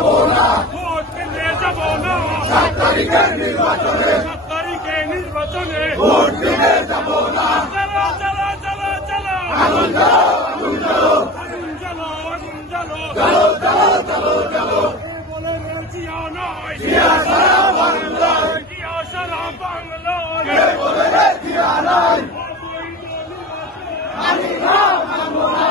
Vote দিতে যাব না 7 তারিখের নির্বাচনে ভোট দিতে যাব না চলো চলো চলো চলো আগুন জ্বালো আগুন জ্বালো আগুন জ্বালো আগুন জ্বালো চলো চলো চলো চলো বলে জিয়া নয় জিয়া সারা বাংলায় জিয়া সারা বাংলায় কে বলে জিয়া নয় আমি না মানবো না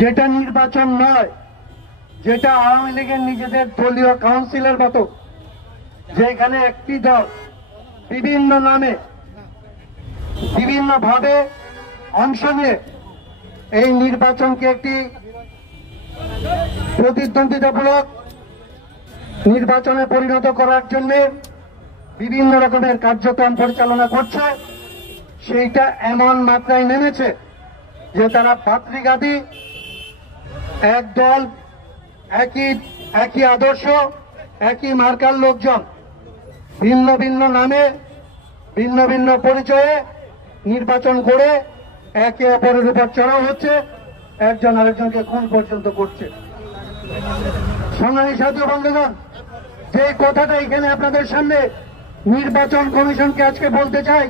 যেটা নির্বাচন নয়, যেটা আওয়ামী লীগের নিজেদের দলীয় কাউন্সিলের মতো, যেখানে একটি দল বিভিন্ন নামে বিভিন্নভাবে অংশ নিয়ে এই নির্বাচনকে একটি প্রতিদ্বন্দ্বিতামূলক নির্বাচনে পরিণত করার জন্য বিভিন্ন রকমের কার্যক্রম পরিচালনা করছে, সেইটা এমন মাত্রায় নেমেছে যে তারা পাত্রিকাদি এক দল, একই আদর্শ, একই মার্কার লোকজন ভিন্ন ভিন্ন নামে ভিন্ন ভিন্ন পরিচয়ে নির্বাচন করে একে অপরের উপর চড়াও হচ্ছে, একজন আরেকজনকে খুন পর্যন্ত করছে। সংগ্রামী সাথী বন্ধুগণ, যে কথাটা এখানে আপনাদের সামনে নির্বাচন কমিশনকে আজকে বলতে চাই,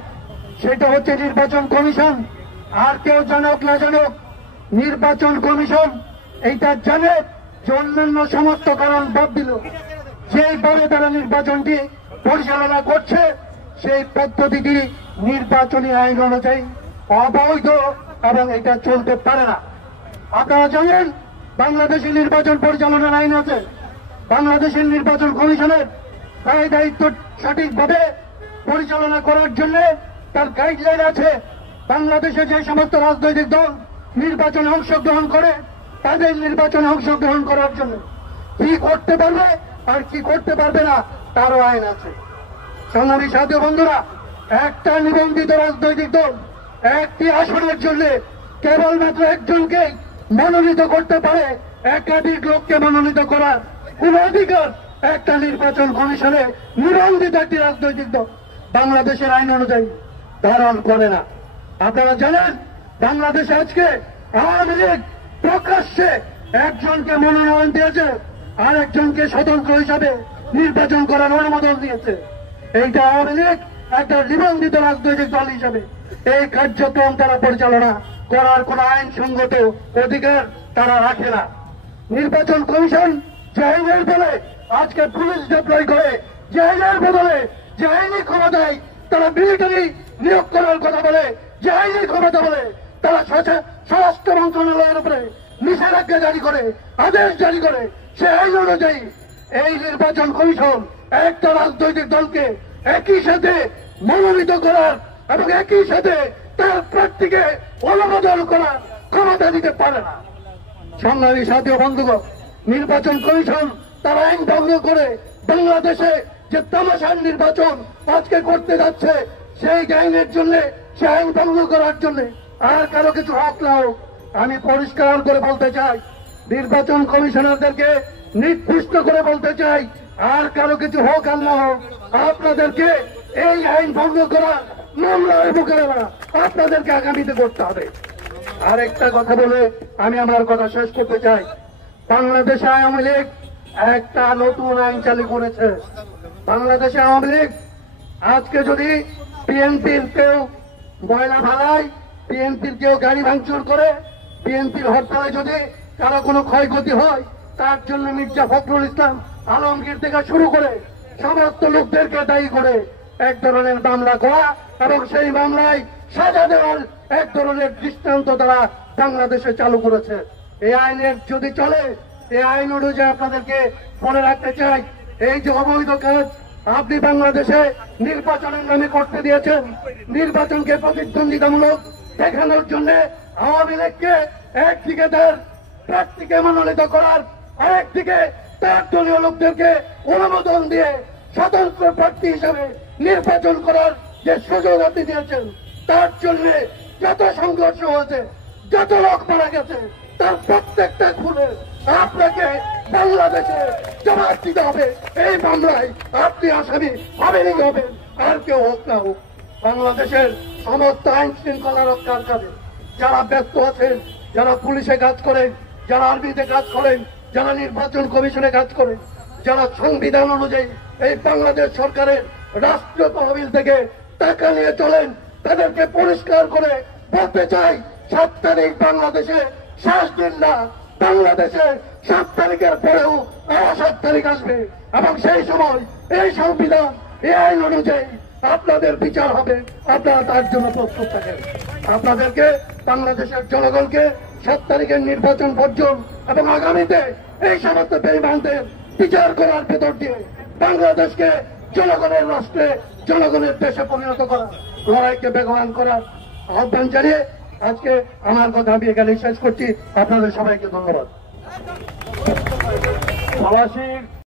সেটা হচ্ছে নির্বাচন কমিশন আর কেউ জানুক না জানুক, নির্বাচন কমিশন এইটা জানে যে অন্যান্য সমস্ত কারণ বাদ দিল, যেইভাবে তারা নির্বাচনটি পরিচালনা করছে সেই পদ্ধতিটি নির্বাচনী আইন অনুযায়ী অবৈধ এবং এটা চলতে পারে না। আপনারা জানেন বাংলাদেশের নির্বাচন পরিচালনার আইন আছে, বাংলাদেশের নির্বাচন কমিশনের দায় দায়িত্ব সঠিকভাবে পরিচালনা করার জন্য তার গাইডলাইন আছে। বাংলাদেশে যে সমস্ত রাজনৈতিক দল নির্বাচনে অংশগ্রহণ করে তাদের নির্বাচনে অংশগ্রহণ করার জন্য কি করতে পারবে আর কি করতে পারবে না তারও আইন আছে। সংগ্রামী সাথী বন্ধুরা, একটা নিবন্ধিত রাজনৈতিক দল একটি আসনের জন্য কেবলমাত্র একজনকে মনোনীত করতে পারে, একাধিক লোককে মনোনীত করার কোন অধিকার একটা নির্বাচন কমিশনে নিবন্ধিত একটি রাজনৈতিক দল বাংলাদেশের আইন অনুযায়ী ধারণ করে না। আপনারা জানেন বাংলাদেশে আজকে আওয়ামী লীগ প্রকাশ্যে একজনকে মনোনয়ন দিয়েছে আর একজনকে স্বতন্ত্র হিসাবে নির্বাচন করার অনুমোদন দিয়েছে। এইটা আওয়ামী লীগ একটা নিবন্ধিত রাজনৈতিক দল হিসাবে এই কার্যক্রম তারা পরিচালনা করার কোন আইনসঙ্গত অধিকার তারা রাখে না। নির্বাচন কমিশন যে আইনের বলে আজকে পুলিশ ডিপ্লয় করে, যে আইনের বদলে যে আইনি ক্ষমতায় তারা মিলিটারি নিয়োগ করার কথা বলে, যে আইনি ক্ষমতা বলে তারা স্বরাষ্ট্র মন্ত্রণালয়ের উপরে নিষেধাজ্ঞা জারি করে, আদেশ জারি করে, সে আইন অনুযায়ী এই নির্বাচন কমিশন একটা রাজনৈতিক দলকে একই সাথে মনোনীত করার এবং একই সাথে তার প্রার্থীকে অনুমোদন করার ক্ষমতা দিতে পারে না। সংগ্রামী সাথী বন্ধুগণ, নির্বাচন কমিশন তার আইন ভঙ্গ করে বাংলাদেশে যে তামাশার নির্বাচন আজকে করতে যাচ্ছে সেই আইনের জন্য, সে আইন ভঙ্গ করার জন্য আর কারো কিছু হক না হোক, আমি পরিষ্কার করে বলতে চাই, নির্বাচন কমিশনারদেরকে নির্দিষ্ট করে বলতে চাই, আর কারো কিছু হোক আর না হোক, আপনাদেরকে এই আইন ভঙ্গ করা মামলার মোকাবেলা আপনাদেরকে আগামীতে করতে হবে। আরেকটা কথা বলে আমি আমার কথা শেষ করতে চাই, বাংলাদেশে আওয়ামী লীগ একটা নতুন আইন চালু করেছে। বাংলাদেশে আওয়ামী লীগ আজকে যদি বিএনপির কেউ ময়লা ফালায়, বিএনপির কেউ গাড়ি ভাঙচুর করে, বিএনপির হরতালে যদি কারো কোনো ক্ষয়ক্ষতি হয়, তার জন্য মির্জা ফখরুল ইসলাম আলমগীর থেকে শুরু করে সমস্ত লোকদেরকে দায়ী করে এক ধরনের মামলা করা এবং সেই মামলায় সাজা দেওয়ার এক ধরনের দৃষ্টান্ত তারা বাংলাদেশে চালু করেছে। এই আইনের যদি চলে, এই আইন অনুযায়ী আপনাদেরকে মনে রাখতে চাই, এই যে অবৈধ কাজ আপনি বাংলাদেশে নির্বাচনের নামে করতে দিয়েছেন, নির্বাচনকে প্রতিদ্বন্দ্বিতামূলক দেখানোর জন্য আওয়ামী লীগকে একদিকে তার প্রার্থীকে মনোনীত করার, আরেকদিকে তার দলীয় লোকদেরকে অনুমোদন দিয়ে স্বতন্ত্র প্রার্থী হিসেবে নির্বাচন করার যে সুযোগ আপনি দিয়েছেন, তার জন্য যত সংঘর্ষ হয়েছে, যত লোক মারা গেছে, তার প্রত্যেকটা খুনে আপনাকে বাংলাদেশে জবাব দিতে হবে। এই মামলায় আপনি আসামি হবেনই হবেন, আর কেউ হোক না হোক। বাংলাদেশের সমস্ত আইন শৃঙ্খলা রক্ষার কাজে যারা ব্যস্ত আছেন, যারা পুলিশে কাজ করেন, যারা আর্মিতে কাজ করেন, যারা নির্বাচন কমিশনে কাজ করেন, যারা সংবিধান অনুযায়ী এই বাংলাদেশ সরকারের রাষ্ট্রীয় তহবিল থেকে টাকা নিয়ে চলেন, তাদেরকে পরিষ্কার করে বলতে চাই 7 তারিখ বাংলাদেশে শেষ দিন না। বাংলাদেশে 7 তারিখের পরেও আরো 7 তারিখ আসবে এবং সেই সময় এই সংবিধান, এই আইন অনুযায়ী আপনাদের বিচার হবে। আপনারা তার জন্য প্রস্তুত থাকেন। আপনাদেরকে, বাংলাদেশের জনগণকে 7 তারিখের নির্বাচন পর্যন্ত এবং আগামীতে এই সমস্ত বেঈমানদের বিচার করার ভেতর দিয়ে বাংলাদেশকে জনগণের রাষ্ট্রে, জনগণের দেশে পরিণত করা, লড়াইকে বেগবান করার আহ্বান জানিয়ে আজকে আমার কথা আমি এখানে শেষ করছি। আপনাদের সবাইকে ধন্যবাদ। পলাশীর